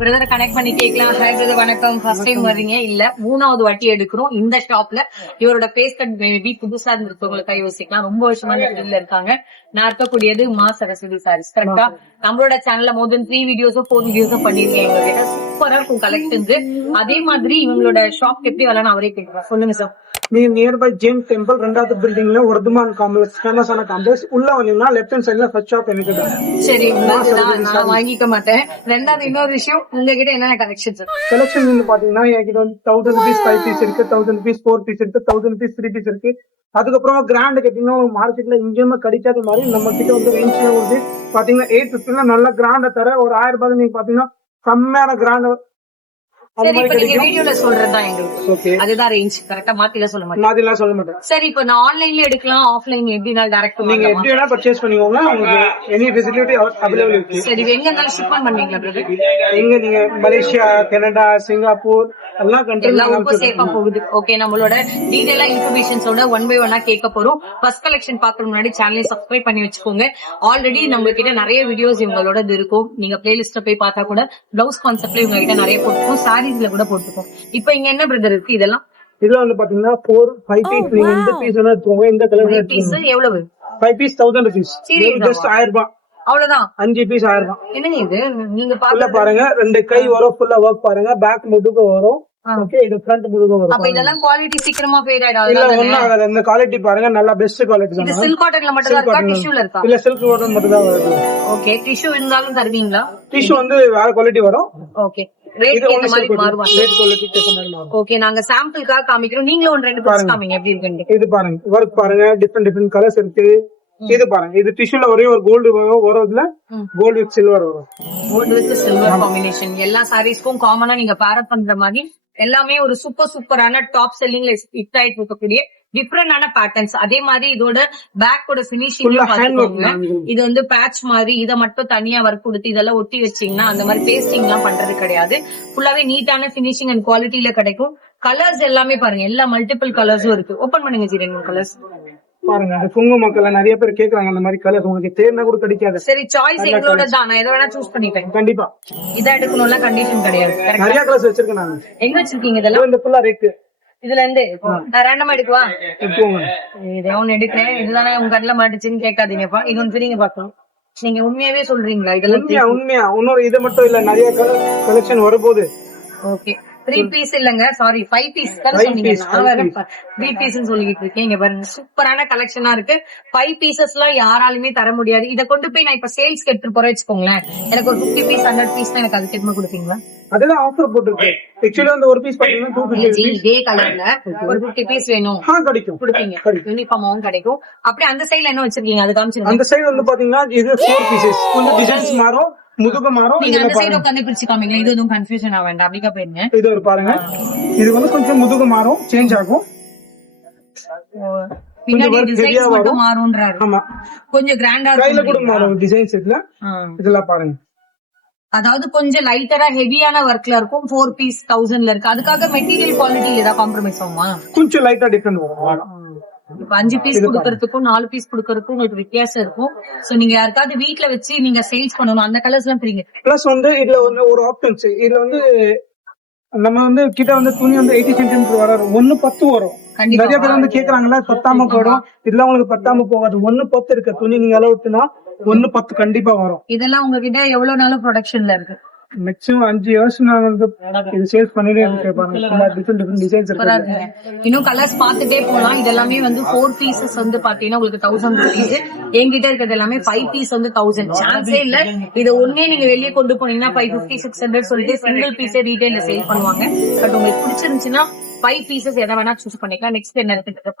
பிரதரை connect பண்ணி கேட்கலாம். Hi brother, வணக்கம். ஃபர்ஸ்ட் டைம் வர்றீங்க இல்ல 3வது வாட்டி எடுக்கிறோம் இந்த ஷாப்ல. இவரோட ஃபேஸ் கட் மேபி புதுசா இருந்திருக்கவங்களுக்கா யோசிக்கலாம். ரொம்ப வருஷமா இந்த ஃபீல்ட்ல இருக்காங்க. நான் இருக்கக்கூடியது மா சரஸ்வதி சாரீஸ். கரெக்டா? நம்மளோட சேனல்ல மோர் தென் 3 வீடியோஸோ 4 வீடியோஸோ பண்ணிருக்கேன். எங்க கிட்ட சூப்பரா இருக்கும் கலெக்ஷன்ஸ். அதே மாதிரி இவங்களோட ஷாப் எப்படி வரலான்னு அவரே கேட்கலாம். சொல்லுங்க சார். நீங்க நியர்பை ஜெயின் டெம்பிள் 2வது பில்டிங்ல வர்தமான் காம்ப்ளெக்ஸ் ஃபேமஸான காம்ப்ளெக்ஸ் உள்ள வந்தீங்கன்னா லெஃப்ட் ஹேண்ட் சைடுல ஃபர்ஸ்ட் ஷாப் எனக்கு தான். சரி, நான் வாங்கிக்க மாட்டேன். ரெண்டாவது இன்னொரு விஷயம், உங்ககிட்ட என்ன கலெக்ஷன் கலெக்ஷன் வந்து பாத்தீங்கன்னா என்கிட்ட வந்து 1000 rupees 5 பீஸ் இருக்கு, 1000 rupees 4 பீஸ் இருக்கு, 1000 rupees 3 பீஸ் இருக்கு. அதுக்கப்புறம் கிராண்ட் கேட்டீங்கன்னா மார்க்கெட்ல எங்கேயுமே கிடைக்காத மாதிரி நம்ம கிட்ட வந்து ரேஞ்ச்ல வந்து பாத்தீங்கன்னா 850 நல்ல கிராண்ட தர ஒரு 1000 ரூபாய் நீங்க பாத்தீங்கன்னா கம்மியான கிராண்ட் சரி. இப்ப நீங்க வீடியோல சொல்றதுதான் எங்களுக்கு அதுதான் ரேஞ்ச். கரெக்டா மாத்தில சொல்ல மாட்டேன். சரி, இப்ப நான் ஆன்லைன்ல எடுக்கலாம், ஆஃப்லைன் எப்படினா டைரக்ட் நீங்க எப்படி வேணா பர்ச்சேஸ் பண்ணிக்கோங்க. உங்களுக்கு எனி ஃபெசிலிட்டி அவைலபிள் இருக்கு. சரி, எங்க இருந்தாலும் ஷிப்மென்ட் பண்ணுவீங்களா பிரதர்? எங்க நீங்க மலேசியா, கனடா, சிங்கப்பூர் எல்லா கண்ட்ரில ரொம்ப சேஃபா போகுது. ஓகே, நம்மளோட டீடைலா இன்ஃபர்மேஷன்ஸோட 1 by 1 கேட்க போறோம். ஃபர்ஸ்ட் கலெக்ஷன் பாக்குறதுக்கு முன்னாடி சேனலை சப்ஸ்கிரைப் பண்ணி வச்சுக்கோங்க. ஆல்ரெடி நம்ம கிட்ட நிறைய வீடியோஸ் இவங்களோட இருக்கும். நீங்க பிளேலிஸ்ட்ல போய் பார்த்தா கூட பிளவுஸ் கான்செப்ட்ல இவங்க கிட்ட நிறைய போட்டுருக்கோம், சாரீஸ்ல கூட போட்டுருக்கோம். இப்போ இங்க என்ன பிரதர் இருக்கு? இதெல்லாம் இதுல வந்து பாத்தீங்கன்னா 4 5 பீஸ் நீங்க இந்த பீஸ் வேணா எடுத்துக்கோங்க. இந்த கலர் பீஸ் எவ்வளவு? 5 பீஸ் 1000 rupees. ஜஸ்ட் 1000 ரூபாய். அவ்வளவுதான். 5 பீஸ் 1000 ரூபாய். என்னங்க இது? நீங்க பாருங்க, 2 கை வரும், ஃபுல்லா வர்க் பாருங்க, பேக் முதுகு வரும். ஓகே, இது ஃப்ரண்ட் முதுகு வரும். அப்ப இதெல்லாம் குவாலிட்டி சீக்கிரமா ஃபேட் ஆயிடாது. இல்ல ஒண்ணு ஆகாது. இந்த குவாலிட்டி பாருங்க, நல்லா பெஸ்ட் குவாலிட்டி தான். இது சில்க் காட்டன்ல மட்டும் தான் இருக்கா, டிஷ்யூல இருக்கா? இல்ல சில்க் காட்டன் மட்டும் தான் வருது. ஓகே, டிஷ்யூ இருந்தாலும் தருவீங்களா? டிஷ்யூ வந்து வேற குவாலிட்டி வரும். ஓகே, ரேட் இந்த மாதிரி மாறுவாங்க. ரேட் குவாலிட்டி டிஃபரெண்ட் மாறும். ஓகே, நாங்க சாம்பிளுக்காக காமிக்கிறோம். நீங்களும் 1-2 பீஸ் காமிங்க எப்படி இருக்குன்னு. இது பாருங்க, வர்க் பாருங்க, டிஃபரெண்ட் கலர்ஸ் இருக்கு. இது பாருங்க, இது டிஷ்யூல ஒரே ஒரு கோல்டு வரும். இதுல கோல்டு வித் சில்வர் வரும். கோல்டு வித் சில்வர் காம்பினேஷன் எல்லா சாரீஸ்க்கும் காமனா நீங்க பேர் அப் பண்ற மாதிரி எல்லாமே ஒரு சூப்பரான டாப் செல்லிங்ல ஹிட் ஆயிட்டு இருக்கக்கூடிய டிஃபரெண்டான பேட்டர்ன்ஸ். அதே மாதிரி இதோட பேக்கோட பினிஷிங் பாத்துக்கோங்க. இது வந்து பேட்ச் மாதிரி, இதை மட்டும் தனியா ஒர்க் கொடுத்து இதெல்லாம் ஒட்டி வச்சீங்கன்னா அந்த மாதிரி பேஸ்டிங் எல்லாம் பண்றது கிடையாது. ஃபுல்லாவே நீட்டான பினிஷிங் அண்ட் குவாலிட்டியில கிடைக்கும். கலர்ஸ் எல்லாமே பாருங்க, எல்லா மல்டிபிள் கலர்ஸும் இருக்கு. ஓபன் பண்ணுங்க ஜி, 2 கலர்ஸ் பாருங்க. குங்குமக்கல்ல நிறைய பேர் கேக்குறாங்க, அந்த மாதிரி கலர்ஸ் உங்களுக்கு தேர்னா கூட கிடைக்காது. சரி, சாய்ஸ் எங்களோட தான். நான் எதை வேணா சூஸ் பண்ணிட்டேன். கண்டிப்பா இதை எடுக்கணும்ல கண்டிஷன் கிடையாது. நிறைய கலர்ஸ் வச்சிருக்கேன் நான். எங்க வச்சிருக்கீங்க இதெல்லாம்? இந்த ஃபுல்லா ரேட் இதுல இருந்து நான் ரேண்டமா எடுக்குவா? எடுத்துக்கோங்க. இதே ஒண்ணு எடுக்கிறேன். இதுதானே உங்க கண்ணுல மாட்டுச்சுன்னு கேட்காதீங்கப்பா. இது ஒன்று நீங்க பாக்கலாம். நீங்க உண்மையாவே சொல்றீங்களா? இதெல்லாம் உண்மையா இன்னொரு இது மட்டும் இல்ல, நிறைய கலெக்ஷன் வரும்போது. ஓகே, 3 பீஸ் இல்லங்க, சாரி 5 பீஸ் சொன்னீங்க. 3 பீஸ் சொல்லிட்டு இருக்கேன். இங்க பாருங்க, சூப்பரான கலெக்ஷனா இருக்கு. 5 பீசஸ் எல்லாம் யாராலுமே தர முடியாது. இதை கொண்டு போய் நான் இப்ப சேல்ஸ் எடுத்துட்டு போறேன் வச்சுக்கோங்களேன், எனக்கு ஒரு 50 பீஸ் 100 பீஸ் தான் எனக்கு அதுக்கு எதுவுமே கொடுப்பீங்களா? அதெல்லாம் ஆஃபர் போட்டுருக்கு. ஆக்சுவலி வந்து ஒரு பீஸ் பாத்தீங்கன்னா 250. இதே கலர்ல ஒரு 50 பீஸ் வேணும் கிடைக்கும், கொடுப்பீங்க. யூனிஃபார்மாவும் கிடைக்கும். அப்படியே அந்த சைடுல என்ன வச்சிருக்கீங்க அது காமிச்சிருங்க. அந்த சைடு வந்து பாத்தீங்கன்னா இது 4 பீசஸ். கொஞ்சம் டிசைன்ஸ் மாறும், முதுகு மாறும். நீங்க அந்த சைடு உட்கார்ந்து பிரிச்சு காமிங்களா? இது எதுவும் கன்ஃபியூஷன் ஆக வேண்டாம். அப்படிக்கா போயிருங்க. இது ஒரு பாருங்க, இது வந்து கொஞ்சம் முதுகு மாறும், சேஞ்ச் ஆகும். பின்னாடி டிசைன்ஸ் மட்டும் மாறும்ன்றாரு. ஆமா, கொஞ்சம் கிராண்டா கையில கூட மாறும் டிசைன்ஸ். இதெல்லாம் பாருங்க, அதாவது கொஞ்சம் லைட்டரா ஹெவியான ஒர்க்ல இருக்கும். 4 பீஸ் 1000ல இருக்கு. அதுக்காக மெட்டீரியல் குவாலிட்டியில ஏதாவது காம்ப்ரமைஸ் ஆகுமா? கொஞ்சம் லைட்டா டிஃபரெண்ட் வரும். இப்ப 5 பீஸ் குடுக்கறதுக்கும் 4 பீஸ் குடுக்கறதுக்கும் உங்களுக்கு வித்தியாசம் இருக்கும். சோ நீங்க யாருக்காவது வீட்ல வச்சு நீங்க சேல்ஸ் பண்ணணும், அந்த கலர்ஸ் எல்லாம் பிரிங்க. பிளஸ் வந்து இதுல வந்து ஒரு ஆப்ஷன்ஸ், இதுல வந்து நம்ம வந்து கிட்ட வந்து துணி வந்து 80 சென்டிமீட்டர் வரும், 1/10 வரும். நிறைய பேர் வந்து கேக்குறாங்கல்ல, பத்தாம போயிடும். இதெல்லாம் உங்களுக்கு பத்தாம போகாது. 1/10 இருக்க துணி நீங்க அளவுட்டுனா 1/10 கண்டிப்பா வரும். இதெல்லாம் உங்ககிட்ட எவ்வளவு நாளும் ப்ரொடக்ஷன்ல இருக்கு? மேக்ஸிமம் 5 years நான் வந்து இது சேல்ஸ் பண்ணிட்டே இருக்கேன். டிஃபரெண்ட் டிசைன்ஸ் இருக்கு. இன்னும் கலர்ஸ் பாத்துட்டே போலாம். இதெல்லாமே வந்து 4 பீசஸ் வந்து பாத்தீங்கன்னா உங்களுக்கு 1000 rupees. என்கிட்ட இருக்கிறது எல்லாமே 5 பீஸ் வந்து 1000. சான்ஸே இல்ல. இது ஒன்னே நீங்க வெளியே கொண்டு போனீங்கன்னா 550 600 சொல்லிட்டு சிங்கிள் பீஸே ரீட்டைல்ல சேல் பண்ணுவாங்க. பட் உங்களுக்கு பிடிச்சிருந்துச்சுன்னா 5 பீசஸ் எதை வேணா சூஸ் பண்ணிக்கலாம். நெக்ஸ்ட் என்ன இருக்கு?